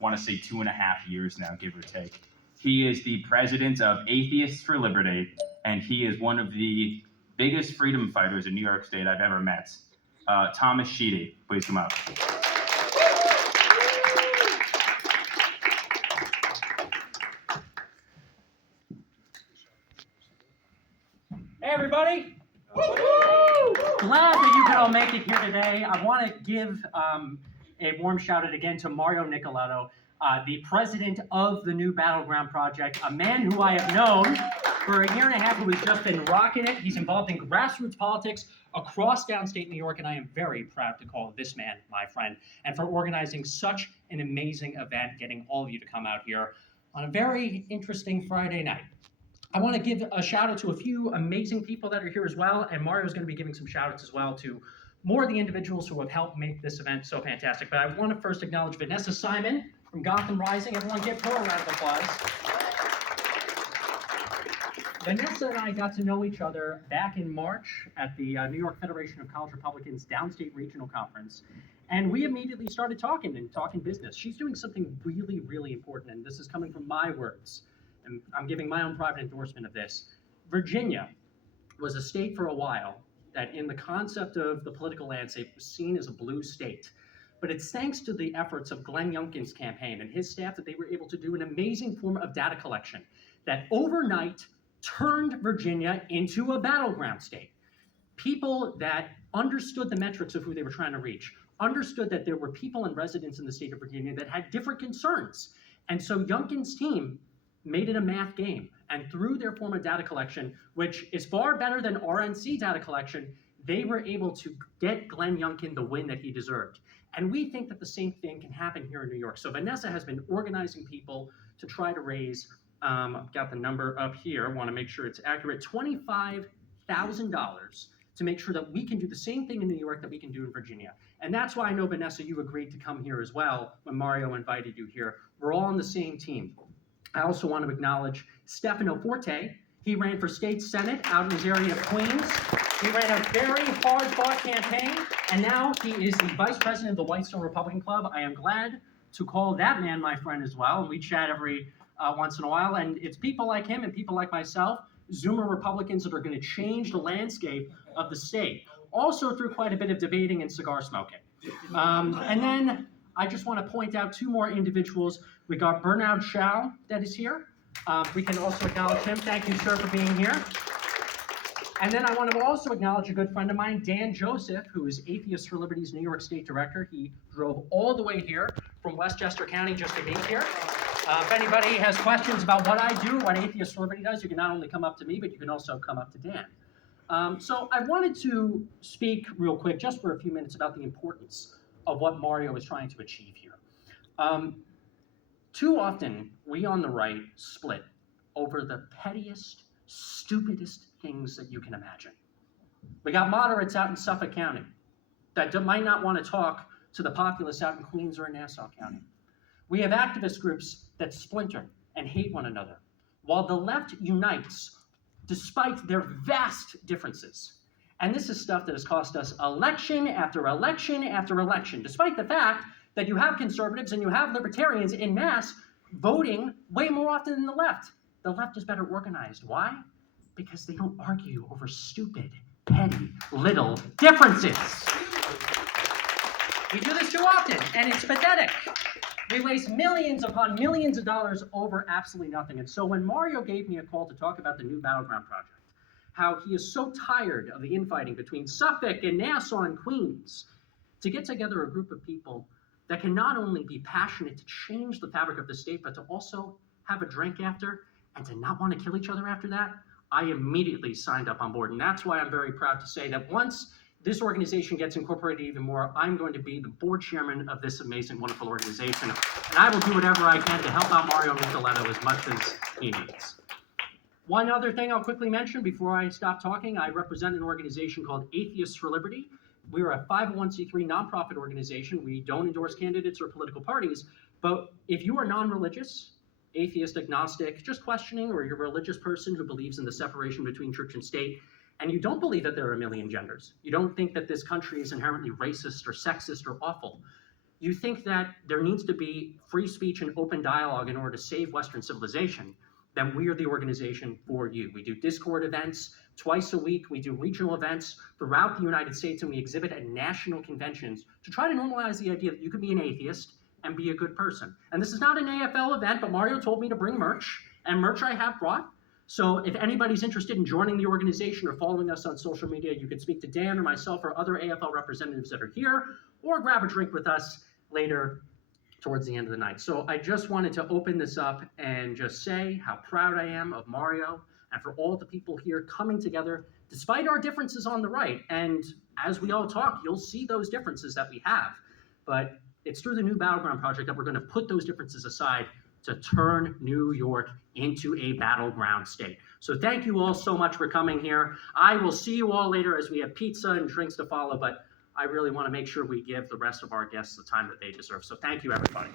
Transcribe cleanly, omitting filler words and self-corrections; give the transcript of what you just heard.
want to say 2.5 years now, give or take. He is the president of Atheists for Liberty, and he is one of the biggest freedom fighters in New York State I've ever met. Thomas Sheedy, please come up. Hey everybody! Glad that you could all make it here today. I want to give a warm shout out again to Mario Nicoletto, the president of the New Battleground Project, a man who I have known for a year and a half who has just been rocking it. He's involved in grassroots politics across downstate New York, and I am very proud to call this man my friend, and for organizing such an amazing event, getting all of you to come out here on a very interesting Friday night. I want to give a shout out to a few amazing people that are here as well, and Mario's going to be giving some shout outs as well to more of the individuals who have helped make this event so fantastic. But I want to first acknowledge Vanessa Simon from Gotham Rising. Everyone give her a round of applause. Vanessa and I got to know each other back in March at the New York Federation of College Republicans Downstate Regional Conference, and we immediately started talking business. She's doing something really, really important, and this is coming from my words. And I'm giving my own private endorsement of this. Virginia was a state for a while that in the concept of the political landscape was seen as a blue state. But it's thanks to the efforts of Glenn Youngkin's campaign and his staff that they were able to do an amazing form of data collection that overnight turned Virginia into a battleground state. People that understood the metrics of who they were trying to reach, understood that there were people and residents in the state of Virginia that had different concerns. And so Youngkin's team made it a math game. And through their form of data collection, which is far better than RNC data collection, they were able to get Glenn Youngkin the win that he deserved. And we think that the same thing can happen here in New York. So Vanessa has been organizing people to try to raise, I've got the number up here, I want to make sure it's accurate, $25,000 to make sure that we can do the same thing in New York that we can do in Virginia. And that's why I know, Vanessa, you agreed to come here as well when Mario invited you here. We're all on the same team. I also want to acknowledge Stefano Forte. He ran for state senate out in his area of Queens. He ran a very hard-fought campaign, and now he is the vice president of the Whitestone Republican Club. I am glad to call that man my friend as well, and we chat every once in a while, and it's people like him and people like myself, Zoomer Republicans, that are going to change the landscape of the state, also through quite a bit of debating and cigar smoking. And then I just want to point out two more individuals. We got Bernard Schau that is here. We can also acknowledge him. Thank you, sir, for being here. And then I want to also acknowledge a good friend of mine, Dan Joseph, who is Atheists for Liberty's New York State Director. He drove all the way here from Westchester County just to be here. If anybody has questions about what I do, what Atheists for Liberty does, you can not only come up to me, but you can also come up to Dan. So I wanted to speak real quick, just for a few minutes, about the importance of what Mario is trying to achieve here. Too often, we on the right split over the pettiest, stupidest things that you can imagine. We got moderates out in Suffolk County that might not want to talk to the populace out in Queens or in Nassau County. We have activist groups that splinter and hate one another, while the left unites despite their vast differences. And this is stuff that has cost us election after election after election, despite the fact that you have conservatives and you have libertarians en masse voting way more often than the left. The left is better organized. Why? Because they don't argue over stupid, petty, little differences. We do this too often, and it's pathetic. We waste millions upon millions of dollars over absolutely nothing. And so when Mario gave me a call to talk about the New Battleground Project, how he is so tired of the infighting between Suffolk and Nassau and Queens, to get together a group of people that can not only be passionate to change the fabric of the state, but to also have a drink after and to not want to kill each other after that, I immediately signed up on board. And that's why I'm very proud to say that once this organization gets incorporated even more, I'm going to be the board chairman of this amazing, wonderful organization. And I will do whatever I can to help out Mario Nicoletto as much as he needs. One other thing I'll quickly mention before I stop talking, I represent an organization called Atheists for Liberty. We are a 501c3 nonprofit organization. We don't endorse candidates or political parties, but if you are non-religious, atheist, agnostic, just questioning, or you're a religious person who believes in the separation between church and state, and you don't believe that there are a million genders, you don't think that this country is inherently racist or sexist or awful, you think that there needs to be free speech and open dialogue in order to save Western civilization, then we are the organization for you. We do Discord events twice a week. We do regional events throughout the United States, and we exhibit at national conventions to try to normalize the idea that you can be an atheist and be a good person. And this is not an AFL event, but Mario told me to bring merch, and merch I have brought. So if anybody's interested in joining the organization or following us on social media, you can speak to Dan or myself or other AFL representatives that are here, or grab a drink with us later towards the end of the night. So I just wanted to open this up and just say how proud I am of Mario and for all the people here coming together, despite our differences on the right. And as we all talk, you'll see those differences that we have. But it's through the New Battleground Project that we're going to put those differences aside to turn New York into a battleground state. So thank you all so much for coming here. I will see you all later as we have pizza and drinks to follow, but I really want to make sure we give the rest of our guests the time that they deserve. So thank you, everybody.